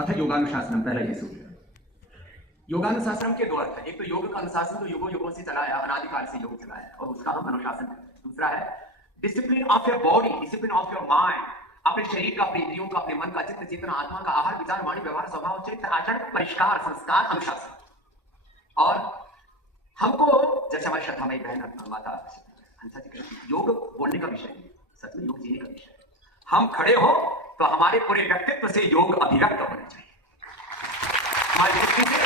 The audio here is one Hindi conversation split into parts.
अथ योगानुशासनम, पहला ये सूत्र। योगानुशासन के दो अर्थ है। एक तो योग का अनुशासन तो युगों युगों से चला है, अनादिकाल से योग चला है और उसका हम अनुशासन है। दूसरा है discipline of your body, discipline of your mind, अपने शरीर का, अपने इंद्रियों का, अपने मन का, चित्त चेतना, आत्मा का, आहार विचार वाणी व्यवहार स्वभाव चरित्र आचरण परिष्कार संस्कार अनुशासन। और हमको जैसे हमारी श्रद्धा में बहन माता हंसा जी कहती, योग बोलने का विषय नहीं, सच में योग जीने का विषय है। हम खड़े हो तो हमारे पूरे व्यक्तित्व से योग अभिव्यक्त होना चाहिए, हमारी दृष्टि से,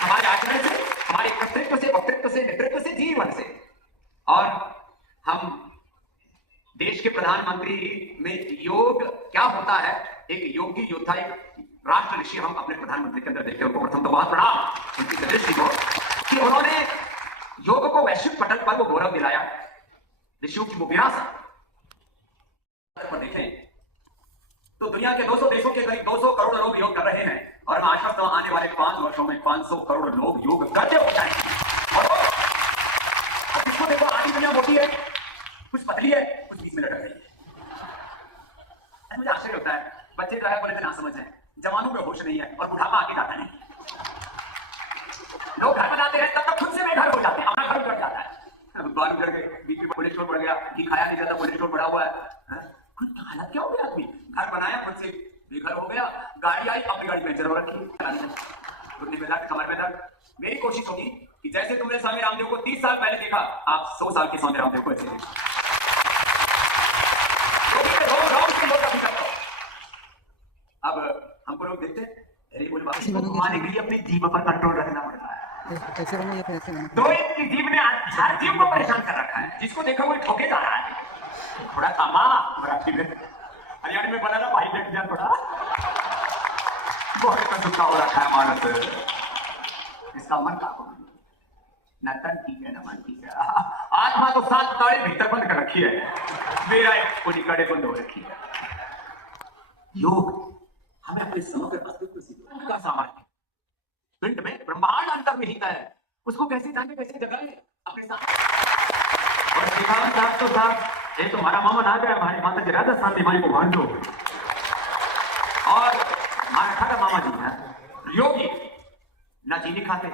हमारे आचरण से, हमारे कर्तृत्व से, वक्तृत्व से, नेतृत्व से, जीवन से। और हम देश के प्रधानमंत्री में योग क्या होता है, एक योगी योद्धा, एक राष्ट्र ऋषि हम अपने प्रधानमंत्री के अंदर देखते हैं। उनको प्रथम तो बहुत बड़ा उनकी दृष्टि को कि उन्होंने योग को वैश्विक पटल पर वो गौरव दिलाया, ऋषियों की वो विरासत पर देखें तो दुनिया के 200 देशों के करीब 200 करोड़ लोग योग कर रहे हैं और मैं आशा हूं आने वाले 5 वर्षों में 500 करोड़ लोग योग करते हो जाएंगे। और जिसको देखो आधी दुनिया मोटी है, कुछ पतली है, कुछ बीच में लटक रही है। मुझे आश्चर्य होता है, बच्चे जो है बोले ना समझ है, जवानों में होश नहीं है और बुढ़ापा आगे जाता नहीं। लोग घर बनाते हैं तब तक खुद से बेघर हो जाते हैं, अपना घर उजड़ जाता है, बाल उजड़ गए, बीच में कोलेस्ट्रॉल बढ़ गया, कि खाया नहीं जाता, कोलेस्ट्रॉल बढ़ा हुआ है। हालत क्या हो गया, आदमी घर बनाया खुद से बेघर हो गया, गाड़ी आई अपनी गाड़ी पंचर हो रखी, घुटने में दर्द, कमर में दर्द। मेरी कोशिश होगी कि जैसे तुमने स्वामी रामदेव को 30 साल पहले देखा, आप 100 साल के स्वामी रामदेव को ऐसे देखो। अब हमको लोग देखते अरे बोले घुमाने के लिए अपनी जीभ पर कंट्रोल रखना पड़ता है। कैसे बना, ये कैसे बना? तो इसकी जीभ ने हर जीव को परेशान कर रखा है, जिसको देखा वो ठोके जा रहा है। थोड़ा थामा, हरियाणा में बना ना भाई बैठ गया, थोड़ा बहुत दुखा हो रखा है मानस। इसका मन का न तन ठीक है न मन ठीक है, आत्मा तो 7 ताले भीतर बंद कर रखी है, मेरा एक पूरी कड़े बंद हो रखी है। योग हमें अपने समग्र अस्तित्व से का सामर्थ्य, पिंड में ब्रह्मांड अंतर्निहित है, उसको कैसे जाने, कैसे जगाए अपने साथ। और श्रीकांत साहब तो साहब ये तो हमारा मामा ना गया, हमारी माता जी राजस्थान में हमारी को भांजो, और हमारा खाटा मामा जी है योगी, ना चीनी खाते,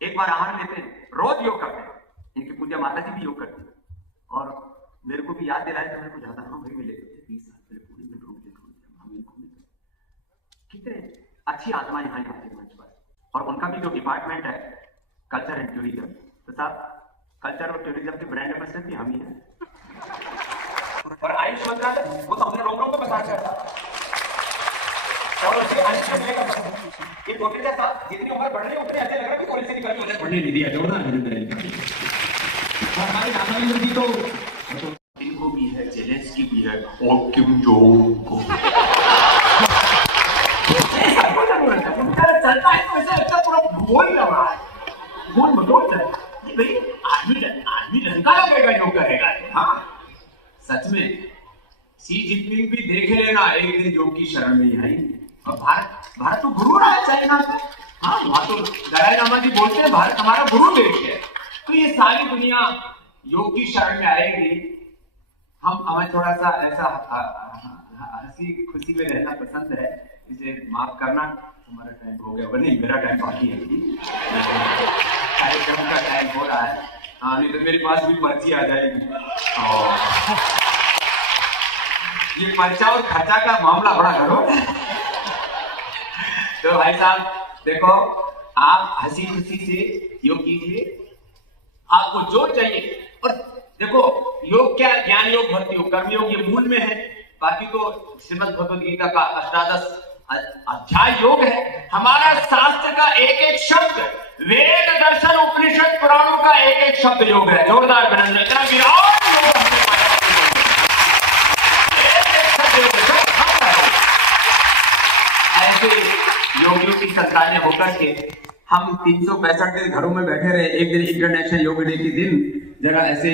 एक बार आहार लेते हैं, रोज योग करते हैं। इनकी पूजा माता जी भी योग करती है और मेरे को भी याद दिलाया तो मेरे को ज्यादा हम भी मिले थे 20 साल पहले पूरी में घूमते कितने अच्छी आत्मा यहाँ आती है मंच पर। और उनका भी जो डिपार्टमेंट है कल्चर एंड टूरिज्म, तो साहब कल्चर और टूरिज्म के ब्रांड एम्बेसडर भी हम ही हैं। और आयुष मंत्रालय वो तो हमने रोम-रोम को बता दिया था, और उसके आयुष में ये टोटल जैसा जितनी उम्र बढ़ रही है उतनी ऐसे लग रहा है कि कॉलेज से निकल के उधर पढ़ने नहीं दिया, जोरदार हमारे नानाजी जी तो इनको भी है, जेलेंस्की भी है और किम जोंग को चलता है तो ऐसा लगता है पूरा भूगोल ही रहा है, भूगोल चल रहा है भाई। आदमी लड़का लगेगा योग करेगा। हाँ सच में सी जिनपिंग भी देख लेना, एक दिन योग की शरण में आएंगे। और भारत तो गुरु रहा है चाइना से। हाँ वहां तो दलाई लामा जी बोलते हैं भारत हमारा गुरु देश है, तो ये सारी दुनिया योग की शरण में आएगी। हमें थोड़ा सा ऐसा हंसी खुशी में रहना पसंद है, इसे माफ करना। हमारा टाइम हो गया, नहीं मेरा टाइम बाकी है, कार्यक्रम का टाइम हो रहा है। हाँ नहीं तो मेरे पास भी पर्ची आ जाएगी। ये पर्चा और खर्चा का मामला बड़ा करो। तो भाई साहब देखो, आप हंसी खुशी से योग कीजिए, आपको जो चाहिए। और देखो योग क्या, ज्ञान योग, भक्ति योग, कर्म योग ये मूल में है, बाकी तो श्रीमद् भगवद गीता का 18 अध्याय योग है। हमारा शास्त्र का एक एक शब्द, वेद दर्शन उपनिषद पुराणों का एक एक शब्द योग है। जोरदार अभिनंदन, इतना विराट योग हमने पाया। ऐसे योगियों की संतानें होकर के हम 365 दिन घरों में बैठे रहे, एक दिन इंटरनेशनल योग डे के दिन जरा ऐसे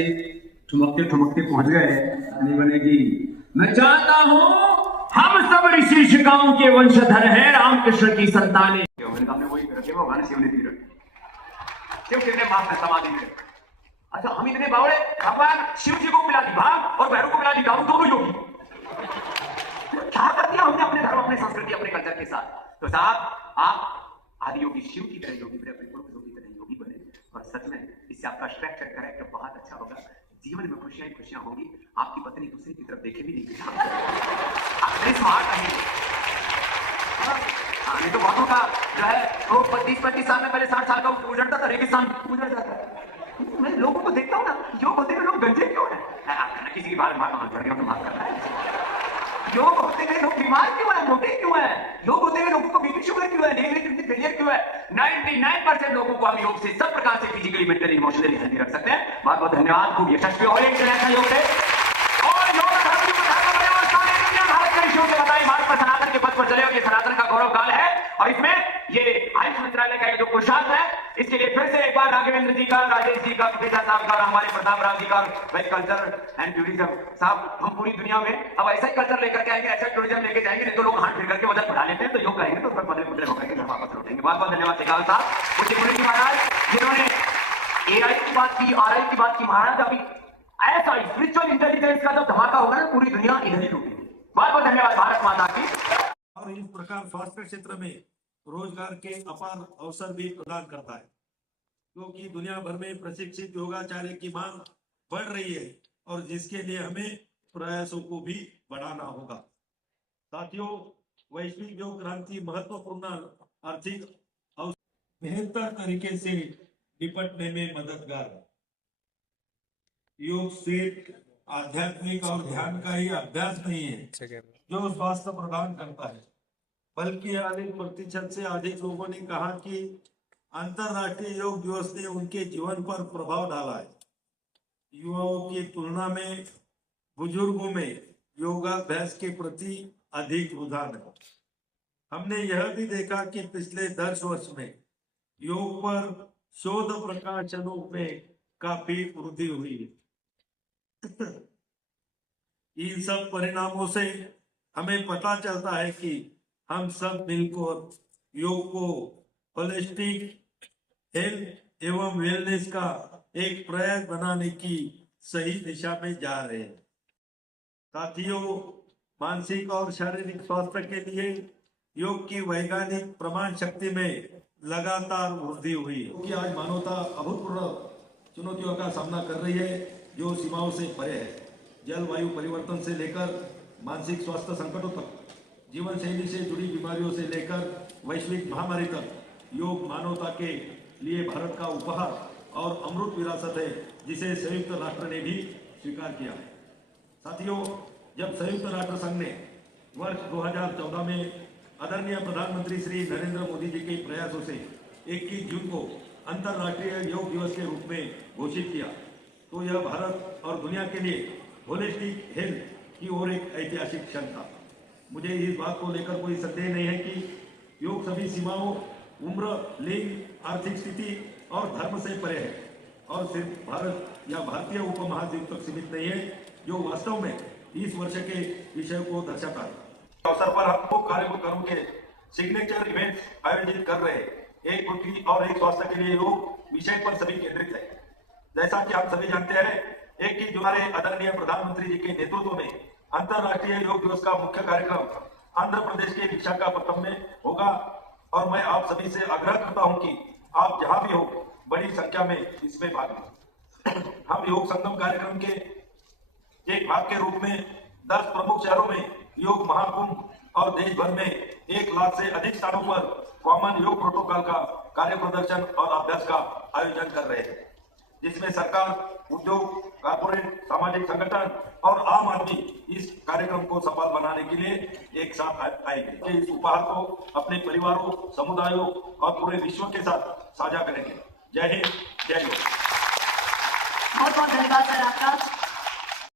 ठुमकते ठुमकते पहुंच गए। नहीं बनेगी, मैं चाहता हूं हम सब ऋषि ऋषिकाओं के वंशधर हैं, रामकृष्ण की संतानें। हमने वही रखे, भगवान शिव ने भी रखे, शिव ने माफ है समाधि में। अच्छा हम इतने बावड़े, भगवान शिव जी को मिला दी भांग और भैरव को मिला दी दारू, दोनों योगी। क्या कर दिया हमने अपने धर्म, अपने संस्कृति, अपने कल्चर के साथ। तो साहब आप आदि योगी शिव की तरह योगी बने, अपने पूर्वजों की तरह योगी बने, और सच में इससे आपका स्ट्रक्चर कैरेक्टर बहुत अच्छा होगा, जीवन में खुशियां ही खुशियां होंगी, आपकी पत्नी दूसरी की तरफ देखे भी नहीं, आप वेरी स्मार्ट रहेंगे। नहीं तो बहुतों का जो है वो 20-25 साल में पहले 60 साल का उजड़ता था, रेगिस्तान उजड़ जाता है। मैं लोगों को देखता हूँ ना, योग होते हुए लोग गंजे क्यों है? किसी की बात माफ करना है। योग होते हुए लोग बीमार क्यों है, मोटे क्यों है? योग होते हुए लोगों को बीपी शुगर क्यों है, किडनी फेलियर क्यों है? 99% लोगों को हम योग से सब प्रकार से फिजिकली, मेंटली, इमोशनली हेल्दी रख सकते हैं। बहुत बहुत धन्यवाद, खूब यशस्वी हो इंटरनेशनल योग डे। और योग धर्म की भारत के ऋषियों से बताएं, भारत पर सनातन के पथ पर चले, और ये सनातन का गौरव काल है, और इसमें ये आयुष मंत्रालय का जो पुरुषार्थ है, इसके लिए फिर से एक बार राघवेंद्र जी का, राजेश जी का, प्रोफेसर साहब का, हमारे प्रताप राव जी का, भाई कल्चर एंड टूरिज्म साहब, हम पूरी दुनिया में अब ऐसा ही कल्चर लेकर के आएंगे, ऐसा टूरिज्म लेके जाएंगे, नहीं तो लोग हाथ फिर करके वजन बढ़ा लेते हैं, तो योग करेंगे तो पदरे होकर के घर वापस लौटेंगे। बहुत बहुत धन्यवाद शेखावत साहब, मुझे मुनि जी महाराज, जिन्होंने AI की बात की, RI की बात की। महाराज अभी ऐसा स्पिरिचुअल इंटेलिजेंस का जब धमाका होगा ना, पूरी दुनिया इधर ही टूटेगी। बहुत बहुत धन्यवाद भारत माता की। और इस प्रकार स्वास्थ्य क्षेत्र में रोजगार के अपार अवसर भी प्रदान करता है, क्योंकि दुनिया भर में प्रशिक्षित योगाचार्य की मांग बढ़ रही है, और जिसके लिए हमें प्रयासों को भी बढ़ाना होगा। साथियों, वैश्विक योग क्रांति महत्वपूर्ण आर्थिक अवसर बेहतर तरीके से निपटने में मददगार है। योग सिर्फ आध्यात्मिक और ध्यान का ही अभ्यास नहीं है जो स्वास्थ्य प्रदान करता है, बल्कि 40% से अधिक लोगों ने कहा कि अंतरराष्ट्रीय योग दिवस ने उनके जीवन पर प्रभाव डाला है। युवाओं की तुलना में बुजुर्गों में योगाभ्यास के प्रति अधिक रुझान है। हमने यह भी देखा कि पिछले 10 वर्ष में योग पर शोध प्रकाशनों में काफी वृद्धि हुई है। इन सब परिणामों से हमें पता चलता है कि हम सब मिलकर योग को होलिस्टिक हेल्थ एवं वेलनेस का एक प्रयास बनाने की सही दिशा में जा रहे हैं। साथियों, मानसिक और शारीरिक स्वास्थ्य के लिए योग की वैज्ञानिक प्रमाण शक्ति में लगातार वृद्धि हुई है, क्योंकि आज मानवता अभूतपूर्व चुनौतियों का सामना कर रही है जो सीमाओं से परे है। जलवायु परिवर्तन से लेकर मानसिक स्वास्थ्य संकटों तक, जीवन शैली से जुड़ी बीमारियों से लेकर वैश्विक महामारी तक, योग मानवता के लिए भारत का उपहार और अमृत विरासत है, जिसे संयुक्त राष्ट्र ने भी स्वीकार किया है। साथियों, जब संयुक्त राष्ट्र संघ ने वर्ष 2014 में आदरणीय प्रधानमंत्री श्री नरेंद्र मोदी जी के प्रयासों से 21 जून को अंतर्राष्ट्रीय योग दिवस के रूप में घोषित किया, तो यह भारत और दुनिया के लिए होलिस्टिक हेल्थ की ओर एक ऐतिहासिक क्षण था। मुझे इस बात को लेकर कोई संदेह नहीं है कि योग सभी सीमाओं, उम्र, लिंग, आर्थिक स्थिति और धर्म से परे है, और सिर्फ भारत या भारतीय उपमहाद्वीप तक सीमित नहीं है, जो वास्तव में इस वर्ष के विषय को दर्शाता है। अवसर पर हम दो कार्यक्रमों के सिग्नेचर इवेंट्स आयोजित कर रहे हैं, एक पृथ्वी और एक स्वास्थ्य के लिए योग विषय पर सभी केंद्रित है। जैसा कि आप सभी जानते हैं, 21 जुलाई आदरणीय प्रधानमंत्री जी के नेतृत्व में अंतर्राष्ट्रीय योग दिवस का मुख्य कार्यक्रम आंध्र प्रदेश के विशाखापट्टनम में होगा, और मैं आप सभी से आग्रह करता हूं कि आप जहां भी हो, बड़ी संख्या में इसमें भाग लें। हम योग संगम कार्यक्रम के एक भाग के रूप में 10 प्रमुख शहरों में योग महाकुंभ और देश भर में 1 लाख से अधिक स्थानों पर कॉमन योग प्रोटोकॉल का कार्य प्रदर्शन और अभ्यास का आयोजन कर रहे हैं, जिसमें सरकार, उद्योग, कारपोरेट, सामाजिक संगठन और आम आदमी इस कार्यक्रम को सफल बनाने के लिए एक साथ आएंगे। इस उपहार को अपने परिवारों, समुदायों और पूरे विश्व के साथ साझा करेंगे। जय हिंद, जय योग। बहुत बहुत धन्यवाद सर आपका।